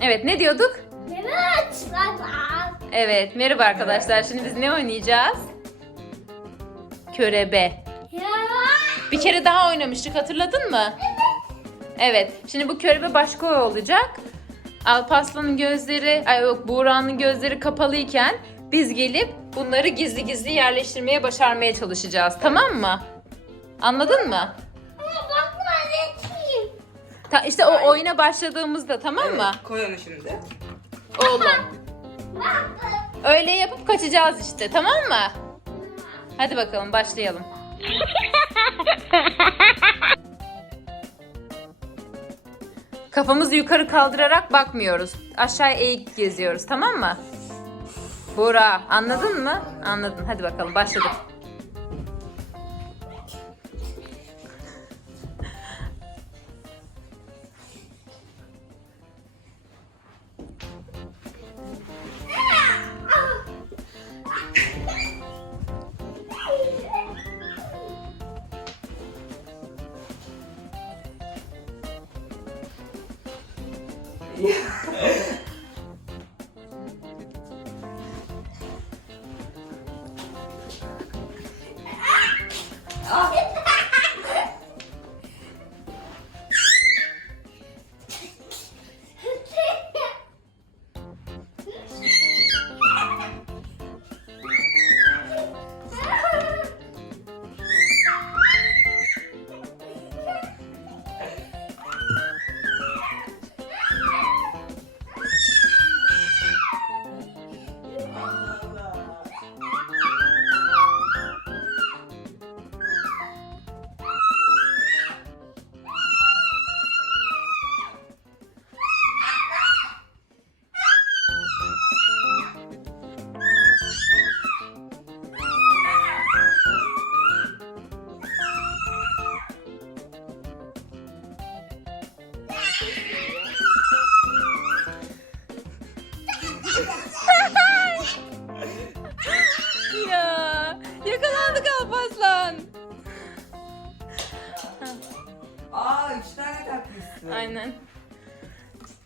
Evet ne diyorduk? Evet. Evet merhaba arkadaşlar. Şimdi biz ne oynayacağız? Körebe. Bir kere daha oynamıştık hatırladın mı? Evet. Şimdi bu körebe başka olacak. Alparslan'ın gözleri, ay yok Buğra'nın gözleri kapalıyken biz gelip bunları gizli gizli yerleştirmeye başarmaya çalışacağız. Tamam mı? Anladın mı? Ta, işte o oyuna başladığımızda tamam mı? Koy onu şimdi. Oğlum. Öyle yapıp kaçacağız işte tamam mı? Hadi bakalım başlayalım. Kafamızı yukarı kaldırarak bakmıyoruz. Aşağı eğik geziyoruz tamam mı? Buğra anladın mı? Anladın. Hadi bakalım başladık.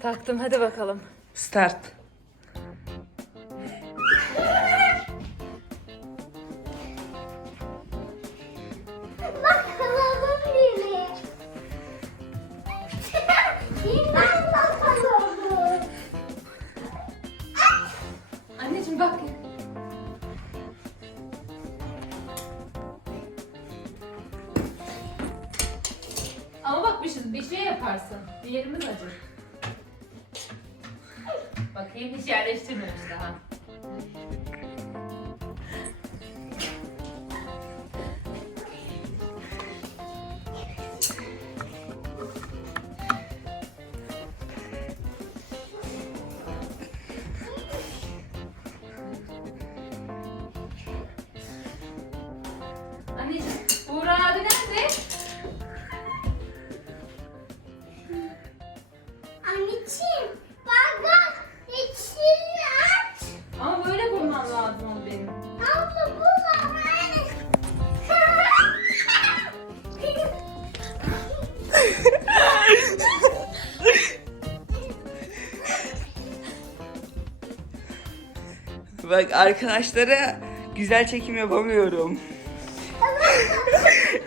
Taktım hadi bakalım. Start. Bak biri. Yeniden bakalım. Anneciğim bak. Ama bak bir şey, bir şey yaparsın. Bir yerimiz acır. Bakayım hiç yerleştirmemiş daha. Bak arkadaşlara güzel çekim yapamıyorum.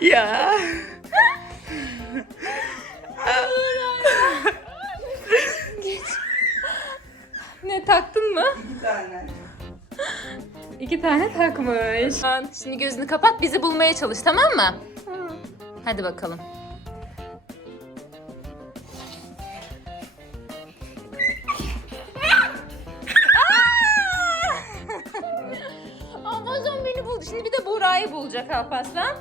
ya. Ne taktın mı? Bir tane. İki tane takmış. Şimdi gözünü kapat bizi bulmaya çalış tamam mı? Hadi bakalım. Şimdi bir de Buğra'yı bulacak Alparslan.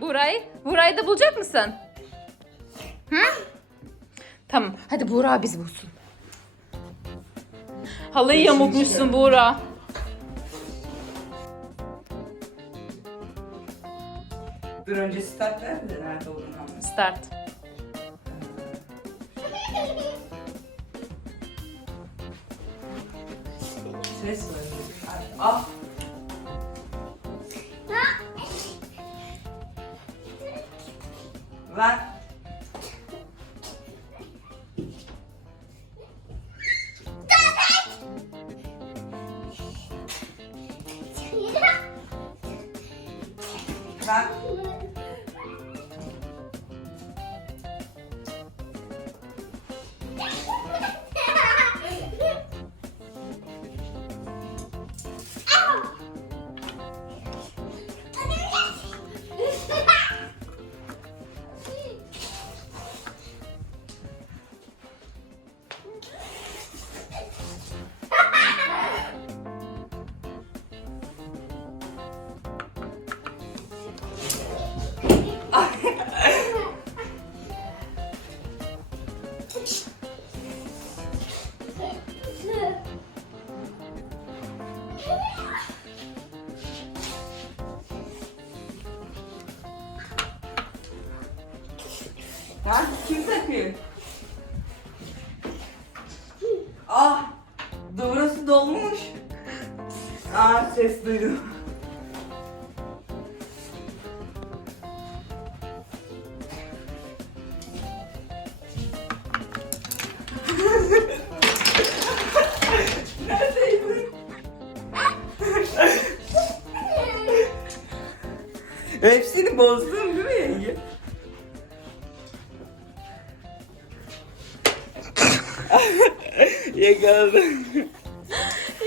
Buğra'yı, Buğra'yı da bulacak mısın? Hı? Tamam. Hadi Buğra bizi bulsun. Halıyı yamultmuşsun Buğra. Dur önce start ver de nerede olduğunu anlasın. Start. Patates böyle. Al. Ver. Ver. Kim takıyor? Ah! Burası dolmuş. Aa ses duydum. Yakaladım.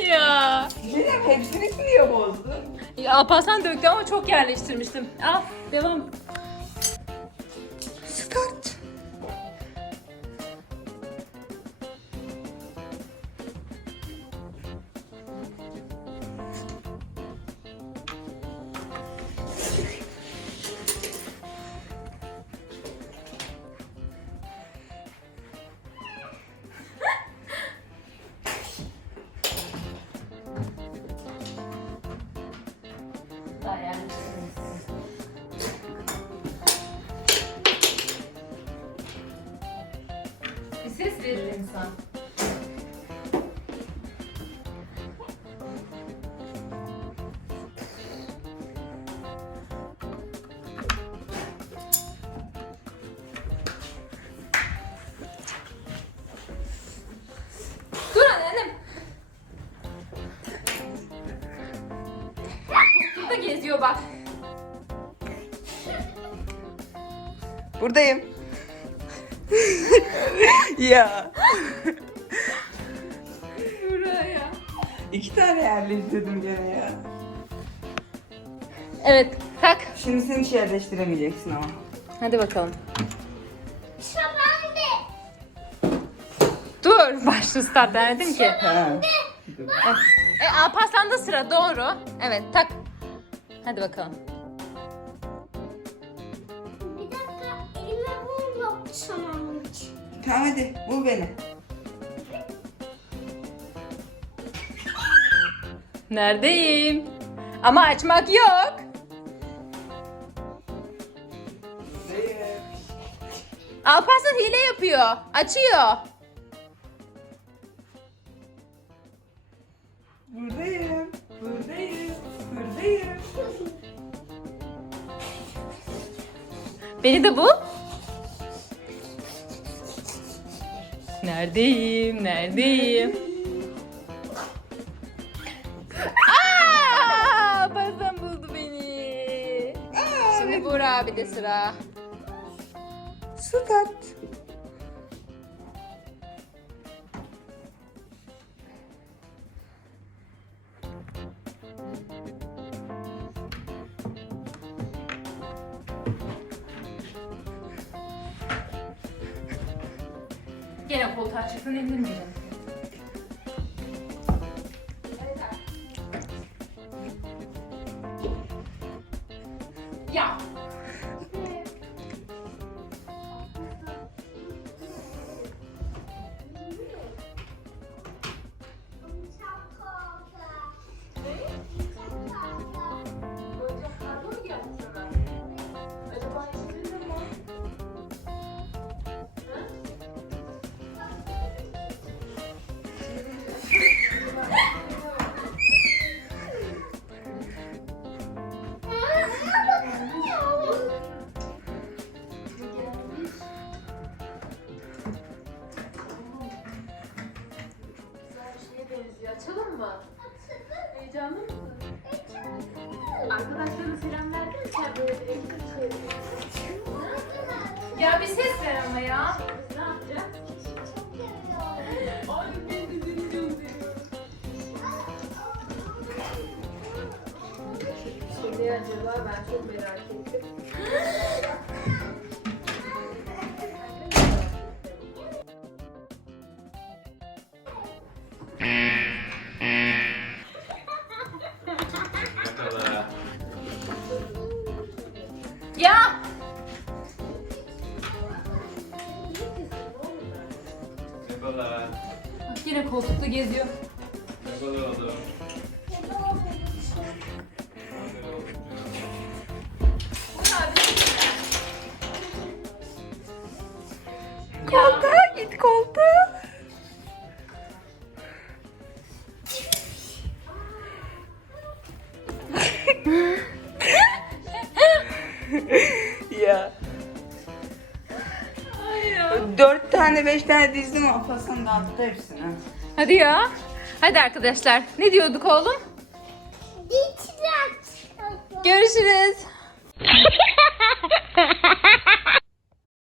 Ya. Yine hepsini niye bozdun? ya Alparslan döktü ama çok yerleştirmiştim. Al devam. İnsan. Dur annem. Burada geziyor bak. Buradayım. ya. Buraya. İki tane yerleştirdim gene ya. Evet, tak. Şimdi sen hiç yerleştiremeyeceksin ama. Hadi bakalım. Şabande. Dur, başta start denedim ki. Ha. E, Alparslan'da sıra, doğru. Evet, tak. Hadi bakalım. Tamam hadi bul beni. Neredeyim? Ama açmak yok. Alparslan hile yapıyor. Açıyor. Buradayım. Buradayım. Buradayım. Beni de bul. Neredeyim? Neredeyim? Aa! Alparslan buldu beni. Şimdi Buğra abi de sıra. Start. Koltuğa çıktın indirmeyeceğim. Ya. Çok Açalım mı? Heyecanlı mısın? Arkadaşlarına selam verdin sen böyle Ya bir ses ver ama ya. Ne yapacağız? Ay ben de seni çok seviyorum. Şimdi acaba ben çok merak ettim. Merhabalar. Bak yine koltukta geziyor. Merhabalar oğlum. koltuğa git koltuğa. tane beş tane dizdim Alparslan dağıttı hepsini. Hadi ya. Hadi arkadaşlar. Ne diyorduk oğlum? Görüşürüz.